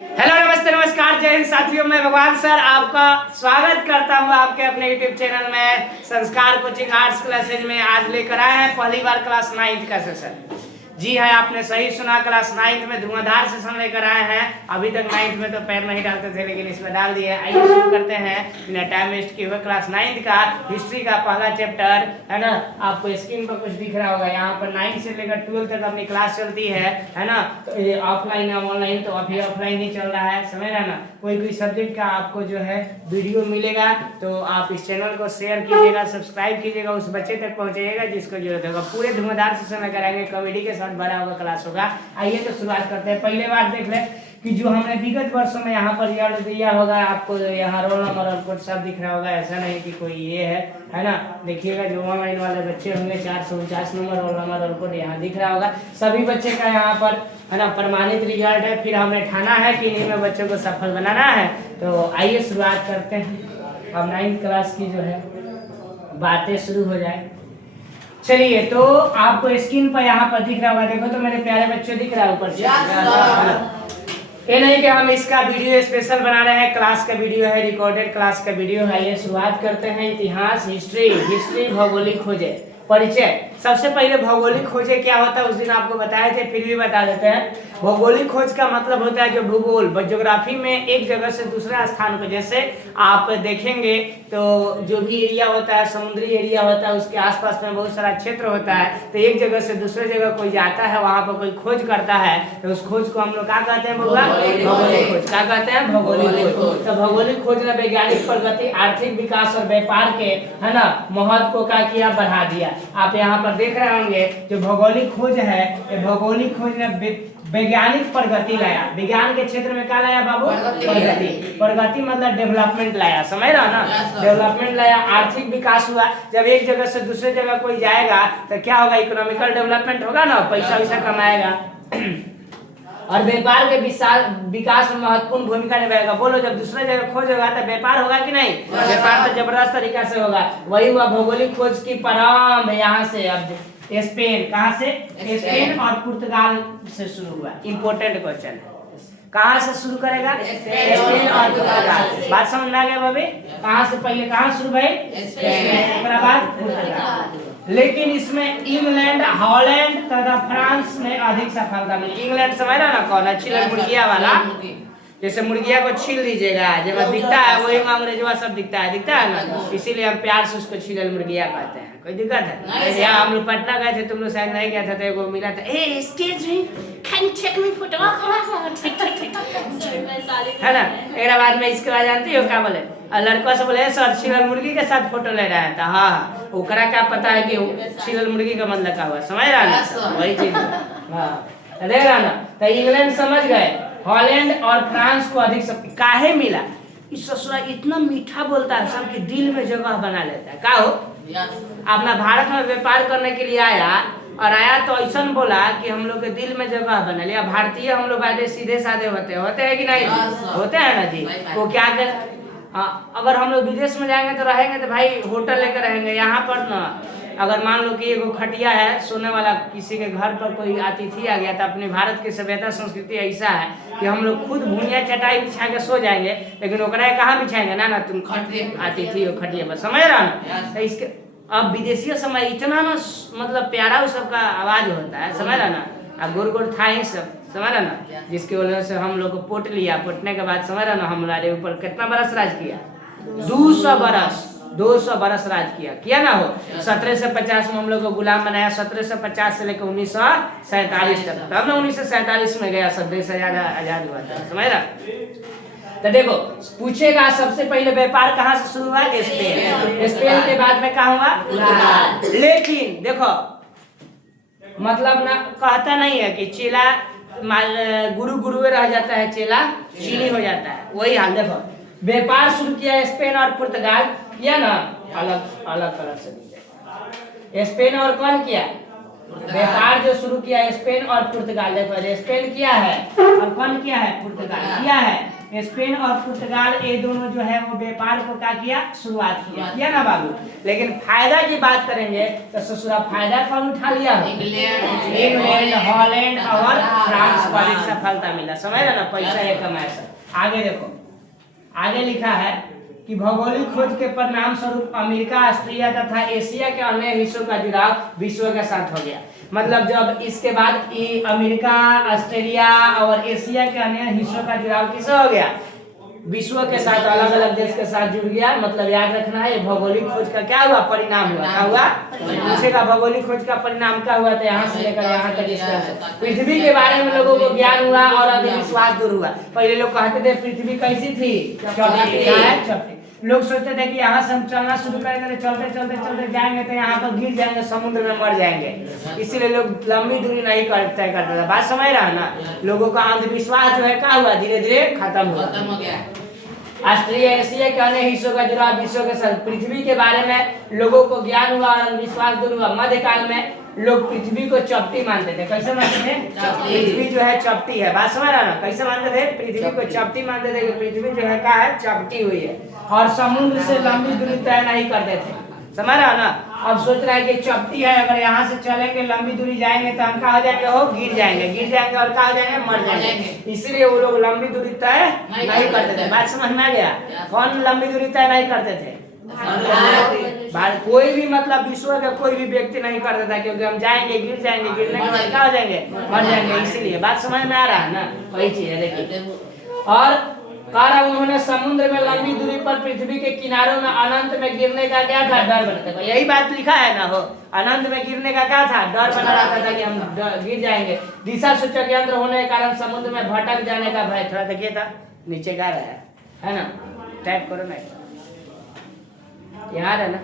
Hello नमस्ते नमस्कार जय हिंद साथियों, मैं भगवान सर आपका स्वागत करता हूं आपके अपने यूट्यूब चैनल में संस्कार कोचिंग आर्ट्स क्लासेज में। आज लेकर आए हैं पहली बार क्लास 9th का सेशन। जी है, आपने सही सुना, क्लास 9th में धुआंधार सेशन लेकर आए हैं। अभी तक 9th में तो पैर नहीं डालते थे, लेकिन इसमें डाल दिए। आइए शुरू करते हैं बिना टाइम वेस्ट किए हुए। क्लास 9th का हिस्ट्री का पहला चैप्टर है ना, आपको स्क्रीन पर कुछ दिख रहा होगा। यहाँ पर 9 से लेकर 12 तक अपनी क्लास चलती है ना। तो ये ऑफलाइन है ऑनलाइन, तो अभी ऑफलाइन ही चल रहा है, समझ रहा ना। कोई सब्जेक्ट का आपको जो है वीडियो मिलेगा तो आप इस चैनल को शेयर कीजिएगा, सब्सक्राइब कीजिएगा, उस बच्चे तक पहुंचाइएगा जिसको जरूरत होगा। पूरे धुआंधार सेशन कराएंगे, कॉमेडी के साथ भरा हुआ क्लास होगा। आइए तो शुरुआत करते हैं। पहले बार देख ले कि जो हमने विगत वर्षों में यहाँ पर रिजल्ट दिया होगा, आपको यहाँ रोल नंबर और कोड सब दिख रहा होगा। ऐसा नहीं कि कोई ये है ना। देखिएगा जो ऑनलाइन वाले बच्चे होंगे 449 नंबर रोल नंबर और कोड यहाँ दिख रहा होगा। सभी बच्चे का यहाँ पर है ना प्रमाणित रिजल्ट है। फिर हमें ठाना है कि इन्हीं में बच्चों को सफल बनाना है। तो आइए शुरुआत करते हैं। अब 9th क्लास की जो है बातें शुरू हो जाए। चलिए, तो आपको स्क्रीन पर यहाँ पर दिख रहा होगा, देखो तो मेरे प्यारे बच्चों, दिख रहा है ऊपर से। ये नहीं कि हम इसका वीडियो स्पेशल बना रहे हैं, क्लास का वीडियो है, रिकॉर्डेड क्लास का वीडियो है। ये शुरुआत करते हैं। इतिहास, हिस्ट्री भौगोलिक खोजे, परिचय। सबसे पहले भौगोलिक खोजे क्या होता है उस दिन आपको बताए थे, फिर भी बता देते हैं। भौगोलिक खोज का मतलब होता है जो भूगोल ज्योग्राफी में एक जगह से दूसरा स्थान पर, जैसे आप देखेंगे तो जो भी एरिया होता है, समुद्री एरिया होता है, उसके आसपास में बहुत सारा क्षेत्र होता है। तो एक जगह से दूसरे जगह कोई जाता है, वहां पर कोई खोज करता है, तो उस खोज को हम लोग क्या कहते हैं? भौगोलिक खोज। क्या कहते हैं? भौगोलिक खोज। तो भौगोलिक खोज ने वैज्ञानिक प्रगति, आर्थिक विकास और व्यापार के है ना महत्व को क्या किया? बढ़ा दिया। आप यहाँ पर देख रहे होंगे जो भौगोलिक खोज है, ये भौगोलिक खोज ने वैज्ञानिक प्रगति लाया। विज्ञान के क्षेत्र में क्या लाया बाबू? प्रगति मतलब डेवलपमेंट लाया, समझ रहा ना। डेवलपमेंट लाया, आर्थिक विकास हुआ। जब एक जगह से दूसरे जगह कोई जाएगा तो क्या होगा? इकोनॉमिकल डेवलपमेंट होगा ना, पैसा वैसा कमाएगा और व्यापार के विकास में महत्वपूर्ण भूमिका निभाएगा। बोलो, जब दूसरे जगह खोज होगा तो व्यापार होगा कि नहीं? व्यापार तो जबरदस्त तरीका से होगा। वही हुआ भौगोलिक खोज की प्रारंभ यहाँ से। अब स्पेन, कहाँ से? स्पेन और पुर्तगाल से शुरू हुआ। इंपोर्टेंट क्वेश्चन है। कहाँ से शुरू करेगा? स्पेन और पुर्तगाल। बात समझ में आ गया भाभी? कहाँ से पहले कहाँ शुरू भाई? स्पेन, उसके बाद पुर्तगाल। लेकिन इसमें इंग्लैंड, हॉलैंड तथा फ्रांस में अधिक सफलता मिली। इंग्लैंड समझ रहा ना कौन है? छिलर मुर्गिया वाला। जैसे मुर्गिया को छील दीजिएगा, जब दिखता है वही अंग्रेजवा सब दिखता है ना, इसीलिए हम प्यार से उसको छिलल मुर्गिया कहते हैं। कोई दिक्कत है? यहाँ हम लोग पटना गए थे, तुम लोग शायद नहीं गया था, तो एगो मिला था, ए स्टेज में कैन टेक मी फोटो है ना। एक बाद में इसके बाद जानती हो क्या बोले? लड़का से बोले सर छिलल मुर्गी के साथ फोटो ले रहा है था। हाँ, ओकरा क्या पता है कि छिलल मुर्गी का मतलब क्या हुआ, समझ रहा ना? वही चीज। हाँ, देख रहा ना। तो इंग्लैंड समझ गए, हॉलैंड और फ्रांस को अधिक शक्ति काहे मिला? इस ससुरा इतना मीठा बोलता है, सबके दिल में जगह बना लेता है। का हो? अपना भारत में व्यापार करने के लिए आया, और आया तो ऐसा बोला कि हम लोग के दिल में जगह बना लिया। भारतीय हम लोग आते सीधे साधे होते हैं कि नहीं? होते हैं ना जी। वो क्या कर, अगर हम लोग विदेश में जाएंगे तो रहेंगे तो भाई होटल लेकर रहेंगे। यहाँ पर ना, अगर मान लो कि एगो खटिया है सोने वाला, किसी के घर पर कोई अतिथि आ गया, तो अपने भारत की सभ्यता संस्कृति ऐसा है कि हम लोग खुद भूनिया चटाई बिछा के सो जाएंगे, लेकिन ओकरा कहाँ बिछाएंगे? ना तुम अतिथि हो खटिया पर, समझ रहा ना। इसके अब विदेशी समय इतना ना मतलब प्यारा उस सबका आवाज होता है, समझ रहा ना। अब गुड़ था ही सब, समझ रहा ना, जिसकी वजह से हम लोग को पोट लिया। पोटने के बाद समझ रहा ना, हमारे ऊपर कितना बरस राज किया? 200 बरस राज किया ना हो। 1750 में हम लोग को गुलाम बनाया, 1750 से लेकर 1947 तक। तब ना 1947 में गया, सब देश आजाद हुआ था, समझ रहा। तो देखो, पूछेगा सबसे पहले व्यापार कहाँ से शुरू हुआ? स्पेन के बाद में कहाँ हुआ? लेकिन देखो, मतलब ना कहता नहीं है कि चेला गुरु रह जाता है, चेला चीनी हो जाता है। वही हाल। देखो, व्यापार शुरू किया स्पेन और पुर्तगाल, किया ना, अलग अलग से। स्पेन और कौन किया? व्यापार जो शुरू किया स्पेन और पुर्तगाल। देखो, स्पेन किया है और कौन किया है? पुर्तगाल किया है। स्पेन और पुर्तगाल ये दोनों जो है वो व्यापार को क्या किया, शुरुआत किया ना बाबू। लेकिन फायदा की बात करेंगे तो ससुरा फायदा कौन उठा लिया, इंग्लैंड, हॉलैंड और फ्रांस को अधिक सफलता मिला। समझ रहे ना, पैसा एक कमाए सब। आगे देखो, आगे लिखा है कि भौगोलिक खोज के परिणाम स्वरूप अमेरिका, ऑस्ट्रेलिया तथा एशिया के अन्य हिस्सों का जुड़ाव विश्व के साथ हो गया। मतलब जब इसके बाद अमेरिका, ऑस्ट्रेलिया और एशिया के अन्य हिस्सों का जुड़ाव किससे हो गया, विश्व के साथ, अलग अलग देश के साथ जुड़ गया। मतलब याद रखना है, भौगोलिक खोज का क्या हुआ, परिणाम हुआ। क्या हुआ, पूछेगा भौगोलिक खोज का परिणाम क्या हुआ, तो यहाँ से लेकर यहाँ तक इसका पृथ्वी के बारे में लोगों को ज्ञान हुआ और अंधविश्वास दूर हुआ। पहले लोग कहते थे पृथ्वी कैसी थी, चपटी। लोग सोचते थे कि यहाँ से हम चलना शुरू करेंगे तो चलते चलते चलते जाएंगे तो यहाँ पर गिर जाएंगे, समुद्र में मर जाएंगे। इसीलिए लोग लंबी दूरी नहीं तय करते थे। बात समझ रहा है ना, लोगों का अंधविश्वास जो है क्या हुआ, धीरे धीरे खत्म हो गया। ऑस्ट्रेलिया, एशिया के अन्य हिस्सों का जुड़ाव विश्व के साथ, पृथ्वी के बारे में लोगों को ज्ञान हुआ और अंधविश्वास दूर हुआ। मध्यकाल में लोग पृथ्वी को चपटी मानते थे। कैसे मानते थे, पृथ्वी जो है चपटी है। बात समझ रहा ना, कैसे मानते थे, पृथ्वी को चपटी मानते थे कि पृथ्वी जो है क्या है, चपटी हुई है और समुद्र से लंबी दूरी तय नहीं करते थे। समझ रहा ना, अब सोच रहा है कि चपटी है, अगर यहाँ से चलेंगे लंबी दूरी जाएंगे तो हम कहाँ हो जाएंगे, हो गिर जाएंगे और कहाँ हो जाएंगे, मर जाएंगे। इसीलिए वो लोग लंबी दूरी तय नहीं करते थे। बात समझ में आ गया, कौन लंबी दूरी तय नहीं करते थे, कोई भी, मतलब विश्व का कोई भी व्यक्ति नहीं करता था, क्योंकि हम जाएंगे गिर जाएंगे, गिरने के बाद क्या हो जाएंगे, मर जाएंगे। इसीलिए बात समझ में आ रहा है ना, वही चीज है। देखिए, और कारण उन्होंने समुद्र में लंबी दूरी पर पृथ्वी के किनारों में अनंत में गिरने का क्या था, डर बनता था। यही बात लिखा है ना, हो अनंत में गिरने का क्या था, डर बना रहता था कि हम गिर जाएंगे। दिशा सूचक यंत्र होने के कारण समुद्र में भटक जाने का भय। थोड़ा देखिए था, नीचे गा रहा है ना, टाइप करो ना, यहाँ है ना,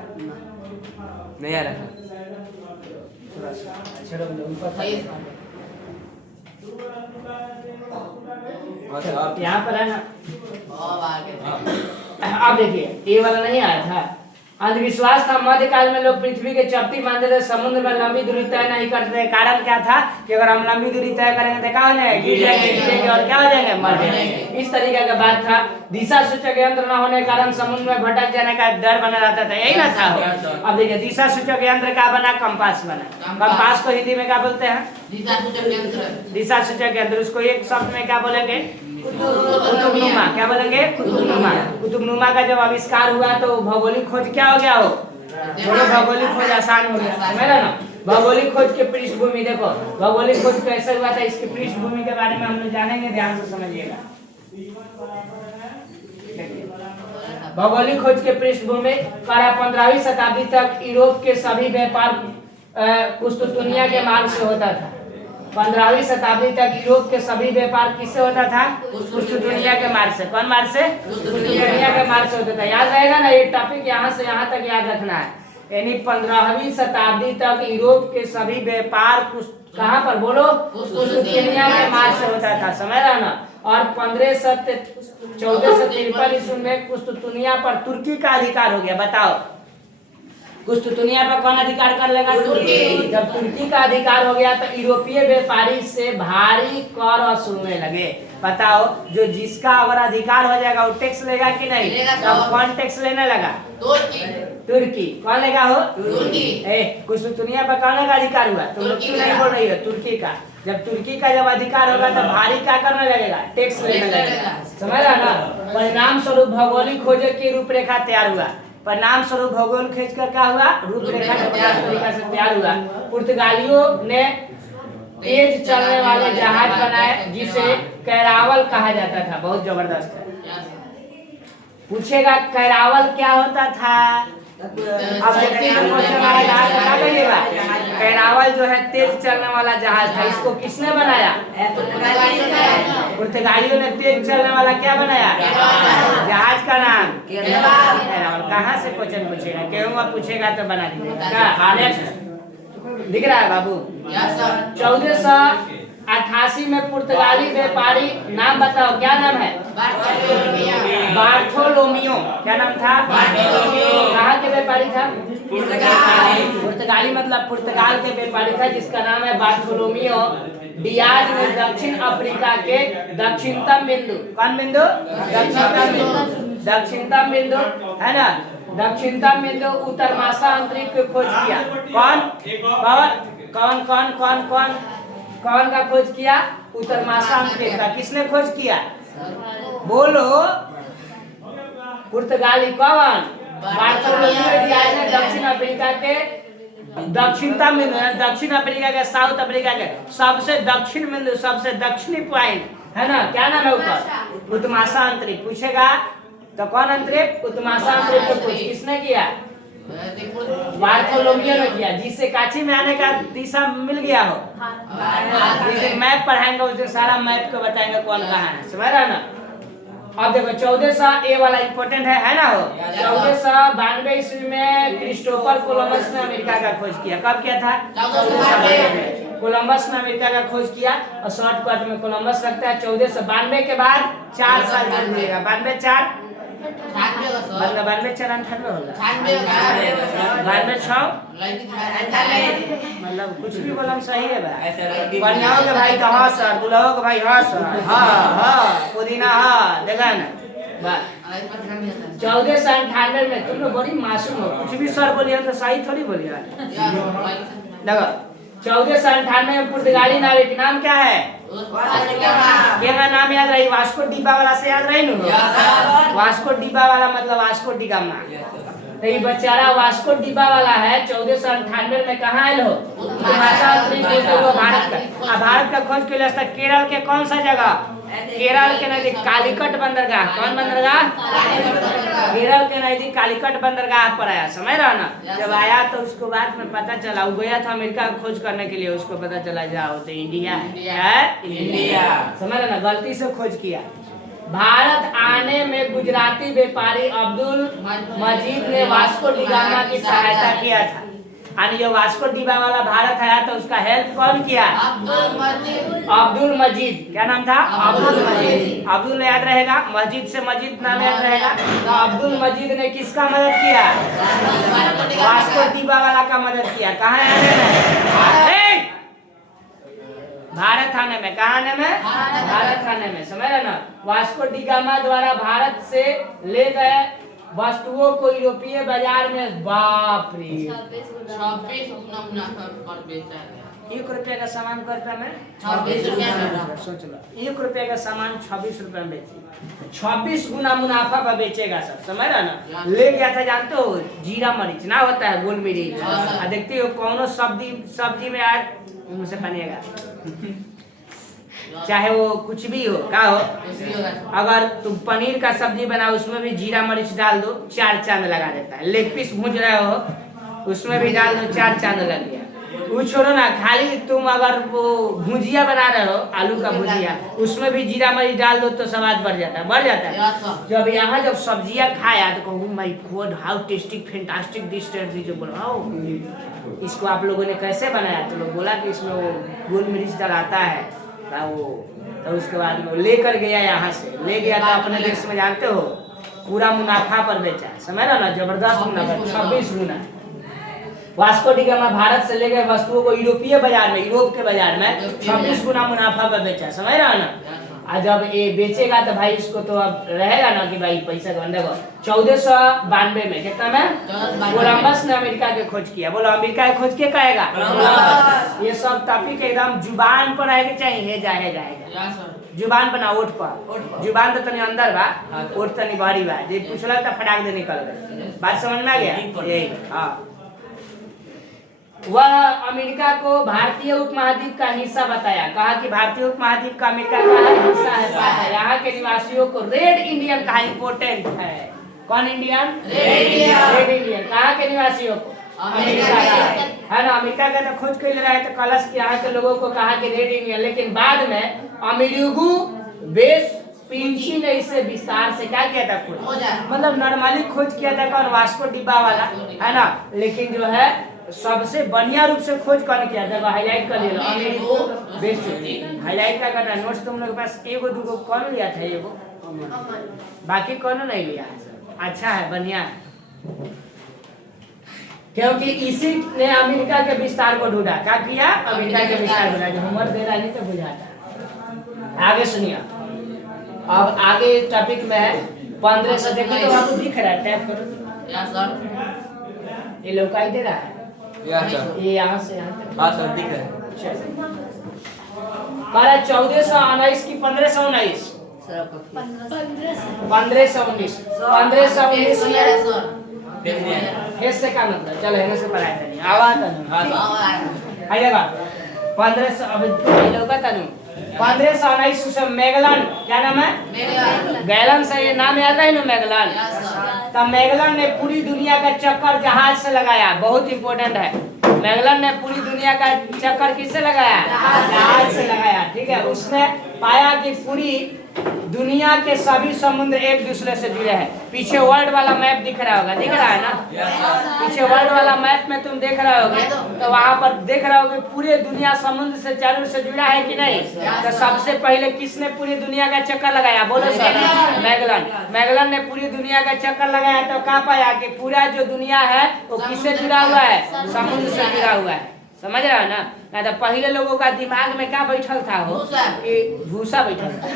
नहीं आ रहा था, थोड़ा सा अच्छा यहाँ पर है ना। अब देखिए, ये वाला नहीं आया था, अंधविश्वास था। मध्यकाल में लोग पृथ्वी के चपटी मानते थे, समुद्र में लंबी दूरी तय नहीं करते थे। कारण क्या था कि अगर हम लंबी दूरी तय करेंगे तो क्या हो जाएंगे, गिर जाएंगे, गिरेंगे और क्या हो जाएंगे, मर जाएंगे। इस तरीके का बात था। दिशा सूचक यंत्र न होने के कारण समुद्र में भटक जाने का डर बना रहता था। यही ना था। अब देखिए, दिशा सूचक यंत्र क्या बना, कंपास बना। कंपास को हिंदी में क्या बोलते हैं, दिशा सूचक यंत्र। दिशा सूचक यंत्र, उसको एक शब्द में क्या बोलेंगे, कुतुबनुमा। क्या बोलेंगे, कुतुबनुमा। कुतुबनुमा का जब आविष्कार हुआ तो भौगोलिक खोज क्या हो गया, हो थोड़ा भौगोलिक खोज आसान हो गया। मेरा ना, भौगोलिक खोज के पृष्ठभूमि देखो, भौगोलिक खोज कैसे हुआ था, इसकी पृष्ठभूमि के बारे में हम लोग जानेंगे, ध्यान से समझिएगा। भौगोलिक खोज के पृष्ठभूमि 15वीं शताब्दी तक यूरोप के सभी व्यापार कुस्तुतुनिया के मार्ग से होता था। 15वीं शताब्दी तक यूरोप के सभी व्यापार किससे होता था, कुस्तुतुनिया के मार्ग से। कौन मार्ग से, कुस्तुतुनिया के मार्ग से होता था। याद रहेगा ना, ये टॉपिक यहाँ से यहाँ तक याद रखना है। यानी 15वीं शताब्दी तक यूरोप के सभी व्यापार कहाँ पर, बोलो, कुस्तुतुनिया के मार्ग से होता था। समझ रहा ना। और 1453 ईस्वी में कुस्तुतुनिया पर तुर्की का अधिकार हो गया। बताओ, कुस्तुतुनिया पर कौन अधिकार कर लेगा, तुर्की। जब तुर्की का अधिकार हो गया तो यूरोपीय व्यापारी से भारी कर वसूलने लगे। बताओ, जो जिसका अगर अधिकार हो जाएगा वो टैक्स लेगा कि नहीं, तब कौन टैक्स लेने लगा, तुर्की। कौन लेगा, हो तुर्की। कुस्तुतुनिया पर कौन का अधिकार हुआ, तुम लोग क्यों नहीं बोल रही हो, तुर्की का। जब तुर्की का जब अधिकार होगा तो भारी क्या करने लगेगा, टैक्स लेने लगेगा। समझ रहा ना। परिणाम स्वरूप भौगोलिक खोज की रूपरेखा तैयार हुआ। परिणाम स्वरूप भूगोल खोज कर क्या हुआ, रूपरेखा तरीका से तैयार हुआ। पुर्तगालियों ने तेज चलने वाले जहाज बनाए जिसे कैरावल कहा जाता था। बहुत जबरदस्त है। पूछेगा कैरावल क्या होता था, अब कैरावल जो है तेज चलने वाला जहाज था। इसको किसने बनाया, पुर्तगालियों ने तेज चलने वाला क्या बनाया, जहाज का नाम कैरावल। कहाँ से क्वेश्चन पूछेगा, क्यों पूछेगा तो बना दीजिएगा। दिख रहा है बाबू। 1488 में पुर्तगाली व्यापारी, नाम बताओ क्या नाम है, बार्थोलोमियो। क्या नाम था, कहाँ के व्यापारी था, पुर्तगाली मतलब पुर्तगाल के व्यापारी था, जिसका नाम है बार्थोलोमियो। डियाज ने दक्षिण अफ्रीका के दक्षिणतम बिंदु, कौन बिंदु? दक्षिणतम बिंदु, दक्षिणतम बिंदु है ना, दक्षिणतम बिंदु उत्तर महासागरीय को खोज किया। कौन कौन कौन कौन कौन कौन कौन का खोज किया? उत्तर महासागरीय का। किसने खोज किया? बोलो। पुर्तगाली। कौन? बार्टोलोमेओ डियाज ने दक्षिण अफ्रीका के दक्षिणतम बिंदु, दक्षिण अफ्रीका के, साउथ अफ्रीका के सबसे दक्षिण बिंदु, सबसे दक्षिणी पॉइंट है ना, क्या नाम है ऊपर? उत्तमाशा अंतरिक्ष। पूछेगा तो कौन अंतरिक्ष? उत्तमाशा अंतरिक्ष को खोज किसने किया? बार्टोलोमेओ ने किया, जिससे काची में आने का दिशा मिल गया हो। जिस दिन मैप पढ़ाएंगे उस दिन सारा मैप को बताएंगे कौन कहाँ है, समझ रहा ना। अब देखो 1400 ए वाला इंपॉर्टेंट है ना हो। 1492 ईस्वी में क्रिस्टोफर कोलंबस ने अमेरिका का खोज किया। कब किया था? 1492 में कोलंबस ने अमेरिका का खोज किया। और शॉर्टकट में कोलंबस लगता है। 1492 के बाद 4 साल बाद मिलेगा। 92 4 92 4 98 होगा। 92 6 मतलब कुछ भी बोलम सही है भाई। बढ़िया हो गया भाई। कहाँ सर? दूल्हा हो भाई? हाँ सर। हाँ पुदीना। हाँ देखा ना बस। 1498 में तुम लोग बड़ी मासूम हो, कुछ भी सर बोलिए तो सही थोड़ी बोलिए। देखो 1498 में पुर्तगाली नाविक, नाम क्या है? क्या नाम याद रही? वास्को डिगा वाला से याद रही ना? वास्को डिगा वाला मतलब वास्को डिगामा। तो ये बेचारा वास्को डिगा वाला है। 1498 में कहाँ आयल हो? भारत का। भारत का खोज के लिए केरल के कौन सा जगह? केरल के नजदीक कालीकट बंदरगाह। कौन बंदरगाह? केरल के नजदीक कालीकट बंदरगाह पर आया। समझ रहा ना। जब आया तो उसको बाद में पता चला, वो गया था अमेरिका का खोज करने के लिए, उसको पता चला जाओ तो इंडिया है। इंडिया समझ रहा ना, गलती से खोज किया। भारत आने में गुजराती व्यापारी अब्दुल मजीद ने वास्को डिगामा की सहायता किया था। और जो वास्को डिगा वाला भारत आया तो उसका हेल्प कौन किया? अब्दुल मजीद। क्या नाम था? अब्दुल मजीद। अब्दुल याद रहेगा, मस्जिद से मजीद नाम याद रहेगा। तो अब्दुल मजीद ने किसका मदद किया? वास्को डिगा वाला का मदद किया। कहाँ आने में? भारत आने में। कहाँ आने में? भारत आने में। समझ रहे ना। वास्को डिगामा द्वारा भारत से ले गए वस्तुओं को यूरोपीय बाजार में, बाप रे 1 रुपए का सामान कर रुपए में 26 रुपए। सोच लो 1 रुपए का सामान 26 रुपए में बेची, 26 गुना मुनाफा पर बेचेगा सब। समझ रहा ना। ले गया था जानते हो, जीरा मरीच ना होता है, गोल मिर्च। देखते हो कौनो सब्जी में आज मुंह से पानी आएगा, चाहे वो कुछ भी हो, क्या हो। अगर तुम पनीर का सब्जी बनाओ उसमें भी जीरा मरीच डाल दो, 4 चांद लगा देता है। लेग पीस भूंज रहे हो उसमें भी डाल दो, 4 चांद लग गया। वो छोड़ो ना, खाली तुम अगर वो भुजिया बना रहे हो, आलू का भुजिया, उसमें भी जीरा मरीच डाल दो तो स्वाद बढ़ जाता है, बढ़ जाता है। जब यहाँ जब सब्जियां खाया तो कहूँ my God how tasty fantastic this taste, जो बोला इसको आप लोगों ने कैसे बनाया? तो लोग बोला कि इसमें वो गोल मिर्च डलाता है। वो तो उसके बाद में लेकर गया, यहाँ से ले गया था अपने देश में, जानते हो पूरा मुनाफा पर बेचा। समझ रहा ना, जबरदस्त मुनाफा, 26 गुना। वास्को डिगामा भारत से ले गए वस्तुओं को यूरोपीय बाजार में, यूरोप के बाजार में 26 गुना मुनाफा पर बेचा। समझ रहा ना। और जब ये बेचेगा तो भाई इसको तो अब रहेगा ना कि भाई पैसा का। देखो 1492 में कितना में कोलंबस ने अमेरिका के खोज किया। बोलो अमेरिका के खोज के कहेगा? ये सब टॉपिक एकदम जुबान पर रहेगा, चाहिए जाएगा जुबान बना, ओठ पर। जुबान तो तनी अंदर बा, ओठ तनी बाहरी बा। जे पूछला तो फटाक दे निकल गए। बात समझ में आ गया? यही हाँ। वह अमेरिका को भारतीय उपमहाद्वीप का हिस्सा बताया। कहा कि भारतीय उपमहाद्वीप का अमेरिका का हिस्सा है। यहाँ के निवासियों को रेड इंडियन कहा इंपोर्टेंट है। कौन इंडियन? Red Indian. कहाँ के निवासियों को? अमेरिका का है ना। अमेरिका का तो खोज कर रहा है तो कलश के यहाँ के लोगों को कहा कि रेड इंडियन। लेकिन बाद में अमेरिगू बेस पिंची ने इसे विस्तार से क्या किया था खोज, मतलब नॉर्मली खोज किया था कौन? वास्को डिगा वाला है ना। लेकिन जो है सबसे बढ़िया रूप से खोज कौन किया था? हाईलाइट कर लिया अमेरिको बेस्ट। हाईलाइट का करना नोट्स तुम लोग के पास एगो दूगो कौन लिया था? एगो, बाकी कौन नहीं लिया है। अच्छा है, बढ़िया है। क्योंकि इसी ने अमेरिका के विस्तार को ढूंढा। क्या किया? अमेरिका के विस्तार ढूंढा। जो होमवर्क दे रहा नहीं तो बुझाता। आगे सुनिए, अब आगे टॉपिक में है 1500 देखो तो आपको दिख रहा है, टैप करो। Yes sir. ये लोकाई दे रहा है, यस सर। ये यहाँ से यहाँ तक। हाँ सर दिख रहा है। 1419 की 1519, सर 1519 1519 में सर ऐसे का मतलब चलो है ना से पढ़ाया था नहीं आवाज था नहीं हाँ आइएगा 1500 अब लोग बता दूं 1519 उसमें मैगलन, क्या नाम है? गैलन से ये नाम याद है ना, मैगलन। तब मैगलन ने पूरी दुनिया का चक्कर जहाज से लगाया, बहुत इंपॉर्टेंट है। मैगलन ने पूरी दुनिया का चक्कर किससे लगाया? जहाज से लगाया, ठीक है। उसने पाया कि पूरी दुनिया के सभी समुद्र एक दूसरे से जुड़े हैं। पीछे वर्ल्ड वाला मैप दिख रहा होगा, दिख रहा है ना? पीछे वर्ल्ड वाला मैप में तुम देख रहे होगे तो वहां पर देख रहे होगे पूरी दुनिया समुद्र से चारों से जुड़ा है कि नहीं? तो सबसे पहले किसने पूरी दुनिया का चक्कर लगाया? बोलो सर। मैगलन। मैगलन ने पूरी दुनिया का चक्कर लगाया तो क्या पाया कि पूरा जो दुनिया है वो किससे जुड़ा हुआ है? समुद्र से जुड़ा हुआ है। समझ रहा है ना? ना तो पहले लोगों का दिमाग में क्या बैठल था वो कि भूसा बैठल था,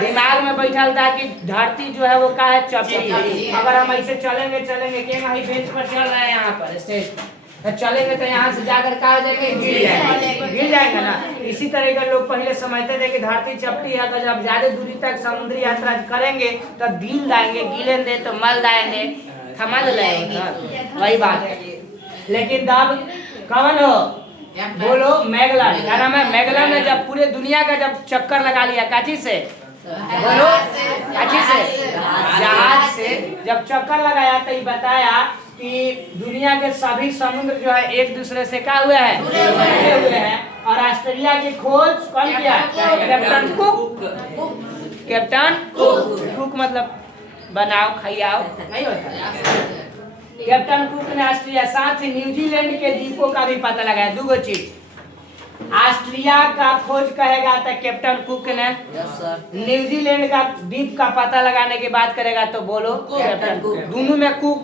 दिमाग में बैठल था कि धरती जो है वो क्या है? चपटी है। अगर हम ऐसे चलेंगे कि हम बेंच पर चल रहे हैं यहाँ पर स्टेज तो चलेंगे तो यहाँ से जाकर कहा जाएंगे गिर जाएंगे ना। इसी तरह के लोग पहले समझते थे कि धरती चपटी है, तो जब ज्यादा दूरी तक समुद्री यात्रा करेंगे तो गिल जाएंगे, गिलेंगे तो मल जाएंगे, समझ रहे वही बात है। लेकिन तब कौन हो? बोलो मैगलन। क्या नाम है? मैगलन ने जब पूरे दुनिया का जब चक्कर लगा लिया, काची से? बोलो काची से? जहाज से जब चक्कर लगाया तो ये बताया कि दुनिया के सभी समुद्र जो है एक दूसरे से क्या हुए हैं? जुड़े हुए हैं। और ऑस्ट्रेलिया की खोज कौन किया? Captain cook. कैप्टन कुक मतलब बनाओ खाओ नहीं होता। कैप्टन कुक ने ऑस्ट्रेलिया, साथ ही न्यूजीलैंड के द्वीपों का भी पता लगाया। दो चीज, ऑस्ट्रेलिया का खोज कहेगा तो कैप्टन कुक ने, न्यूजीलैंड का द्वीप का पता लगाने की बात करेगा तो बोलो कैप्टन कुक। दोनों में कुक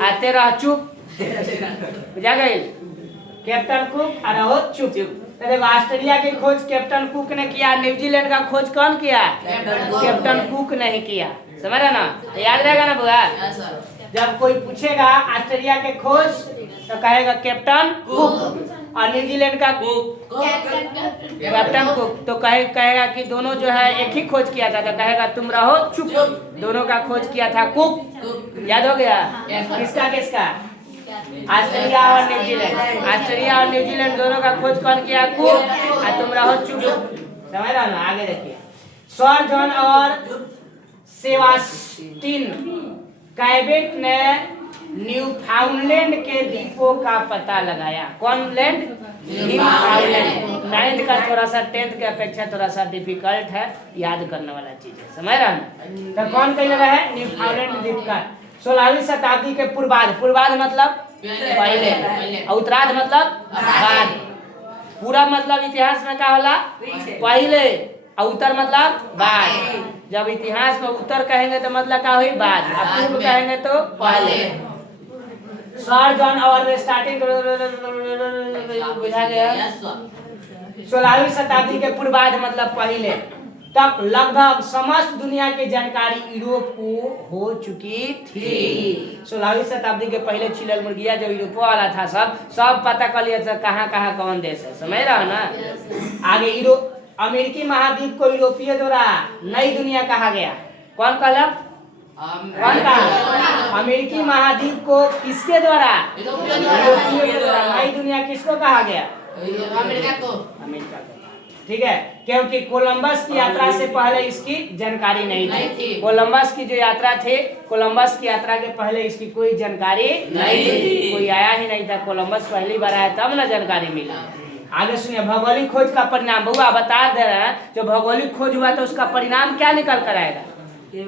आते रह चुप बुझा गई? कैप्टन कुक और रहो चुप। देखो ऑस्ट्रेलिया की खोज कैप्टन कुक ने किया, न्यूजीलैंड का खोज कौन किया? कैप्टन कुक ने ही किया। समझ रहे ना? याद रहेगा ना बुआ? जब कोई पूछेगा ऑस्ट्रेलिया के खोज तो कहेगा कैप्टन कुक, और न्यूजीलैंड का कैप्टन कुक तो कहेगा कि दोनों जो है एक ही खोज किया था, तो कहेगा तुम रहो चुप, दोनों का खोज किया था कुक। याद हो गया? किसका किसका? ऑस्ट्रेलिया और न्यूजीलैंड। ऑस्ट्रेलिया और न्यूजीलैंड दोनों का खोज कौन किया? कुक, और तुम रहो चुप। समझ रहा ना? आगे देखिए, सर जॉन और सेबास्टिन कैबेट ने न्यूफाउंडलैंड के द्वीपों का पता लगाया। कौन लैंड? न्यूफाउंडलैंड। 9th का थोड़ा सा 10th के अपेक्षा थोड़ा सा डिफिकल्ट है, याद करने वाला चीज है। समझ रहा है? तो कौन कह रहा है? न्यूफाउंडलैंड द्वीप का 16वीं शताब्दी के पूर्वाध। पूर्वाध मतलब पहले, उत्तराध मतलब बाद। पूरा मतलब इतिहास में क्या होला? पहले, और उत्तर मतलब बाद। जब इतिहास में उत्तर कहेंगे तो मतलब क्या हुई? बाद। अब पूर्व कहेंगे तो पहले। सर जॉन और स्टार्टिंग बुझा गया? 16वीं शताब्दी के पूर्वाध मतलब पहले तक लगभग समस्त दुनिया की जानकारी यूरोप को हो चुकी थी। 16वीं शताब्दी के पहले छिलल मुर्गिया जो यूरोप वाला था सब पता कर लिया था कहाँ कहाँ कौन देश है। समझ रहा ना? आगे अमेरिकी महाद्वीप को यूरोपीय द्वारा नई दुनिया कहा गया। कौन कहला? कौन कहा? अमेरिकी महाद्वीप को किसके द्वारा? यूरोपीय द्वारा। नई दुनिया किसको कहा गया? अमेरिका को। ठीक है, क्योंकि कोलंबस की यात्रा से पहले इसकी जानकारी नहीं थी। कोलंबस की जो यात्रा थी, कोलंबस की यात्रा के पहले इसकी कोई जानकारी नहीं थी, कोई आया ही नहीं था। कोलंबस पहली बार आया तब ना जानकारी मिला। आगे सुनिए, भौगोलिक खोज का परिणाम। बुआ बता दे रहे हैं, जो भौगोलिक खोज हुआ तो उसका परिणाम क्या निकल कर आएगा? है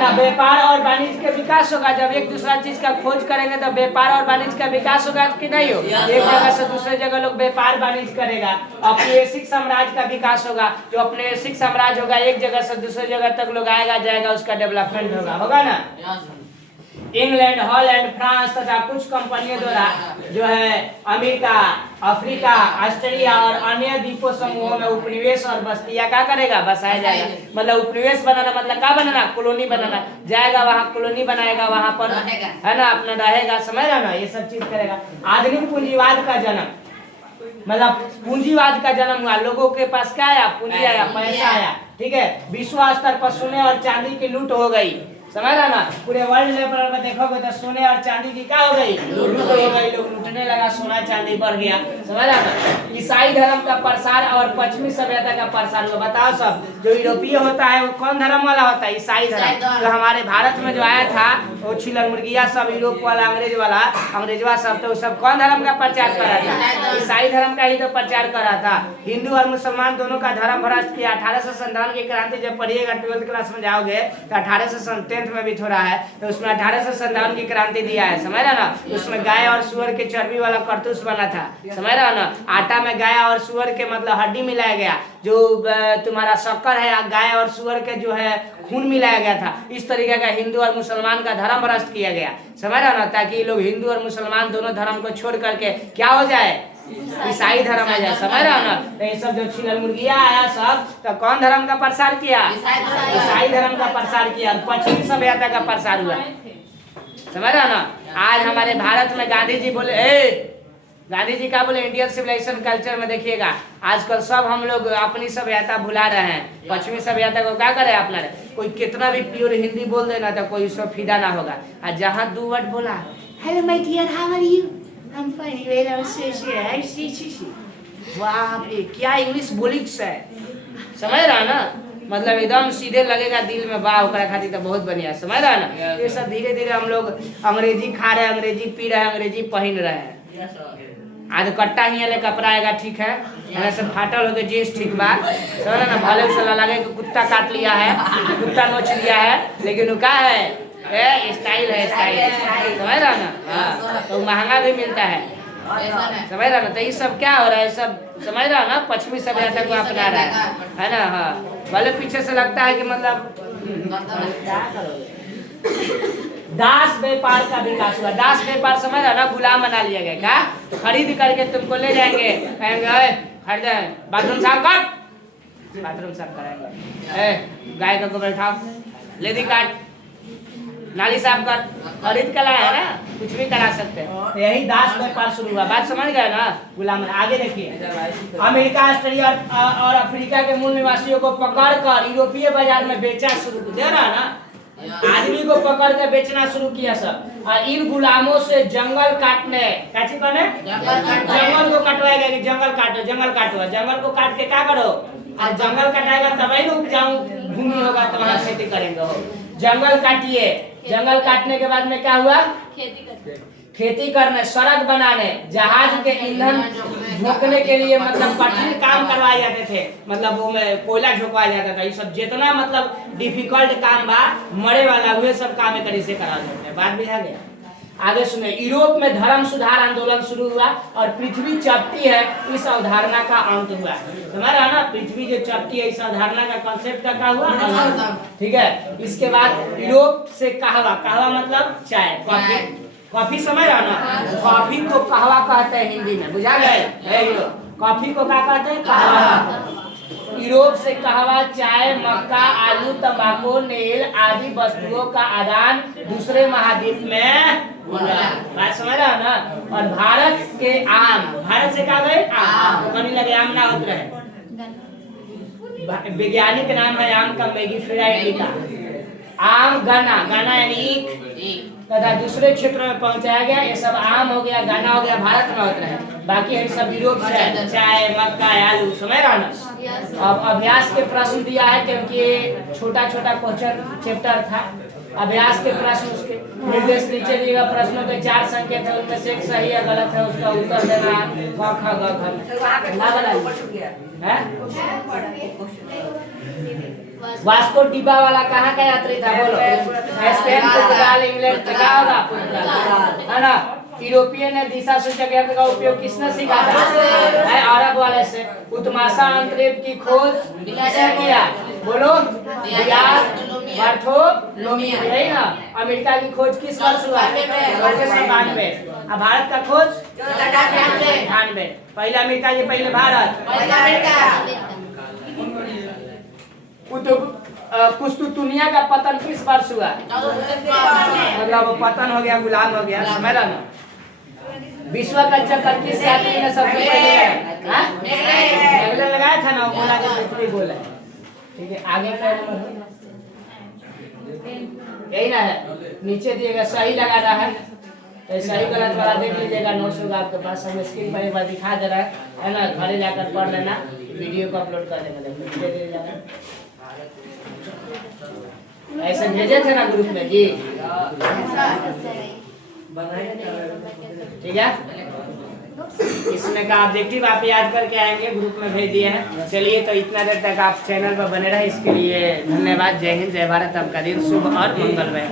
ना? व्यापार और वाणिज्य का विकास होगा। जब एक दूसरा चीज का खोज करेंगे तो व्यापार और वाणिज्य का विकास होगा कि नहीं हो? एक जगह से दूसरे जगह लोग व्यापार वाणिज्य करेगा। औपनिवेशिक साम्राज्य का विकास होगा। जो औपनिवेशिक साम्राज्य होगा एक जगह से दूसरे जगह तक लोग आएगा जाएगा, उसका डेवलपमेंट होगा ना? इंग्लैंड, हॉलैंड, फ्रांस तथा कुछ कंपनियों द्वारा जो है अमेरिका, अफ्रीका, ऑस्ट्रेलिया और अन्य द्वीपों समूहों में उपनिवेश और बस्तियां क्या करेगा, बसाया जाएगा। मतलब उपनिवेश बनाना मतलब क्या बनाना, कॉलोनी बनाना, जाएगा वहाँ कॉलोनी बनाएगा, वहाँ पर है ना अपना रहेगा, समझ रहा ना, ये सब चीज करेगा। आधुनिक पूंजीवाद का जन्म, मतलब पूंजीवाद का जन्म हुआ, लोगों के पास क्या आया, पूंजी आया, पैसा आया, ठीक है। विश्व स्तर पर सोने और चांदी की लूट हो गई, समझ रहा ना, पूरे वर्ल्ड लेवल पर देखोगे तो सोने और चांदी की क्या हो गई, लूट हो गई, लोग लूटने लगा, सोना चांदी बढ़ गया, समझ रहा ना। ईसाई धर्म का प्रसार और पश्चिमी सभ्यता का प्रसार हुआ। बताओ सब, जो यूरोपीय होता है वो कौन धर्म वाला होता है, ईसाई धर्म। तो हमारे भारत में जो आया था वो छिलर मुर्गिया सब, यूरोप वाला, अंग्रेज वाला, अंग्रेजवा सब, तो सब कौन धर्म का प्रचार कर रहा था, ईसाई धर्म का ही तो प्रचार कर रहा था। हिंदू और मुसलमान दोनों का धर्म भ्रष्ट किया। 1857 की क्रांति जब पढ़िएगा 12th क्लास में जाओगे तो 1810 में भी थोड़ा है, तो उसमें 1857 की क्रांति दिया है, समझ रहा ना। उसमें गाय और सुअर के चर्बी वाला करतूस बना था, समझ रहा ना। आटा में गाय और सुअर के मतलब हड्डी मिलाया गया, जो तुम्हारा शक्कर है गाय और सुअर के जो है खून मिलाया गया था। इस तरीके का हिंदू और मुसलमान का धर्म भ्रष्ट किया गया, समझ रहा ना, ताकि ये लोग हिंदू और मुसलमान दोनों धर्म को छोड़ करके क्या हो जाए, ईसाई धर्म आ जाए, समझ रहा ना। तो ये सब जो छिलर मुर्गिया आया सब, तो कौन धर्म का प्रसार किया, ईसाई धर्म का प्रसार किया, पश्चिमी सभ्यता का प्रसार हुआ, समझ रहा ना। आज हमारे भारत में गांधी जी बोले, गांधी जी क्या बोले, इंडियन सिविलाइजेशन कल्चर में देखिएगा आजकल सब हम लोग अपनी सभ्यता भुला रहे हैं, पश्चिमी सभ्यता को क्या करे अपना रहे। कोई कितना भी प्योर हिंदी बोल देना तो कोई उसको फिदा ना होगा। आज जहाँ 2 वर्ड बोला, hello my dear, how are you, I am fine, वाह क्या इंग्लिश बोली है, समझ रहा ना। मतलब एकदम सीधे लगेगा दिल में, वाह ओकरा खातिर तो बहुत बढ़िया, समझ रहा ना। ये सब धीरे धीरे हम लोग अंग्रेजी खा रहे हैं, अंग्रेजी पी रहे हैं, अंग्रेजी पहन रहे हैं। आज कट्टा ही ले कपड़ा आएगा, ठीक है, ऐसे सब फाटल हो गए जींस, ठीक बा, समझ ना। भले से लगे कि कुत्ता काट लिया है, कुत्ता नोच लिया है, लेकिन वो क्या है, स्टाइल है, स्टाइल, समझ रहा ना। हाँ, तो महंगा भी मिलता है, समझ रहा ना। तो ये सब क्या हो रहा है, सब समझ रहा ना, पश्चिमी सभ्यता को अपना रहा है ना। हाँ, भले पीछे से लगता है कि मतलब क्या करोगे। दास व्यापार का विकास हुआ। दास व्यापार समझ रहा ना, गुलाम बना लिया गया, क्या खरीद करके तुमको ले जाएंगे, कहेंगे खरीदे बाथरूम साफ कर, बाथरूम साफ कराएंगे, गाय का गोबर उठाओ, लेदी काट, नाली साफ कर, खरीद के लाया है ना, कुछ भी करा सकते हैं। तो यही दास व्यापार शुरू हुआ, बात समझ गए ना, गुलाम। आगे देखिए, अमेरिका, ऑस्ट्रेलिया और अफ्रीका के मूल निवासियों को पकड़कर यूरोपीय बाजार में बेचा शुरू दे रहा ना, आदमी को पकड़ के बेचना शुरू किया सब। और इन गुलामों से जंगल काटने, कैसे करने, जंगल को कटवाएगा कि जंगल काटो, जंगल काटो, जंगल को काट के क्या करो, और जंगल कटाएगा तभी ना उपजाऊ भूमि होगा, तो वहाँ खेती करेंगे। हो जंगल काटिए, जंगल काटने के बाद में क्या हुआ, खेती करने, सड़क बनाने, जहाज के ईंधन झोंकने के लिए मतलब कठिन काम करवाए जाते थे, मतलब वो में कोयला झोंकवाया जाता था। ये सब जितना मतलब डिफिकल्ट काम बा, मरे वाला हुए सब काम करी से करा जाते हैं। बात बुझा गया। आगे सुने, यूरोप में धर्म सुधार आंदोलन शुरू हुआ और पृथ्वी चपटी है, इस अवधारणा का अंत हुआ। समझ रहा ना, पृथ्वी जो चपटी है, इस अवधारणा का कॉन्सेप्ट का क्या हुआ, ठीक है। इसके बाद यूरोप से कहवा, कहवा मतलब चाय, कॉफी, कॉफी समझ रहा ना, कॉफी को कहवा कहते हैं हिंदी में, बुझा गए। कॉफी को क्या कहते हैं, कहवा। यूरोप से कहवा, चाय, मक्का, आलू, तंबाकू, नील आदि वस्तुओं का आदान दूसरे महाद्वीप में हुआ। बात समझ रहा ना। और भारत के आम, भारत से कहा गए आम, कभी लगे आम ना होते रहे। वैज्ञानिक नाम है आम का मैगीफेरा इंडिका। आम गन्ना, गन्ना यानी ईख, तथा दूसरे क्षेत्रों में पहुंचाया गया। ये सब आम हो गया, गन्ना हो गया, भारत में होता है। बाकी है सब यूरोप से, चाय, मक्का, आलू, समझ रहा ना। अब अभ्यास के प्रश्न दिया है, क्योंकि छोटा छोटा क्वेश्चन चैप्टर था। अभ्यास के प्रश्न, उसके निर्देश नीचे दिएगा। प्रश्नों के 4 संकेत है, उनमें से एक सही या गलत है, उसका उत्तर देना है। वास्को डिब्बा वाला कहाँ का यात्री था, बोलो। स्पेन, पुर्तगाल, इंग्लैंड का होगा, है ना। यूरोपियन ने दिशा सूचक यंत्र का उपयोग किसने सीखा था, है अरब वाले से। उत्माशा अंतरिक्ष की खोज किसने किया, बोलो। बार्थोलोमियो, यही ना। अमेरिका की खोज किस वर्ष हुआ? 1892। और भारत का खोज 98। पहले अमेरिका के पहले भारत। कुस्तुतुनिया का पतन किस वर्ष हुआ? मतलब वो पतन हो गया, गुलाम हो गया, समझ रहा ना। विश्व का चक्कर किस यात्री ने सबसे पहले लगाया था ना? बोला कि पृथ्वी बोला। ठीक है, आगे का यही ना है, नीचे दिएगा सही लगाना है, तो सही गलत वाला देख लीजिएगा, नोट्स होगा आपके पास। हम स्क्रीन पर एक बार दिखा दे रहा है ना, घरे जाकर पढ़ लेना, वीडियो को अपलोड कर देंगे। ऐसे भेजे थे ना ग्रुप में जी, ठीक है। इसमें का ऑब्जेक्टिव आप याद करके आएंगे, ग्रुप में भेज दिए हैं। चलिए, तो इतना देर तक आप चैनल पर बने रहे, इसके लिए धन्यवाद। जय हिंद, जय भारत। आपका दिन शुभ और मंगलमय।